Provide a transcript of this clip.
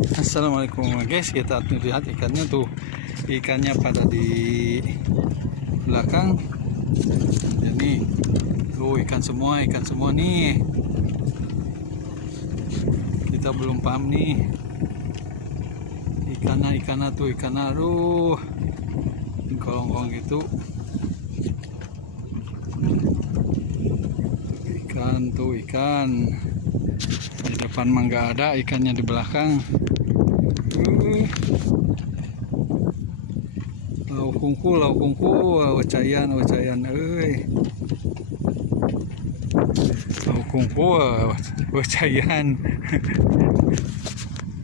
Assalamualaikum guys, kita lihat ikannya tuh. Ikannya pada di belakang. Jadi tuh ikan semua nih. Kita belum paham nih. Ikan tuh aduh. Di kolong-kolong gitu. Ikan. Di depan mah nggak ada, ikannya di belakang. Lau kungku, wacayan euy. Lau kungku, wacayan.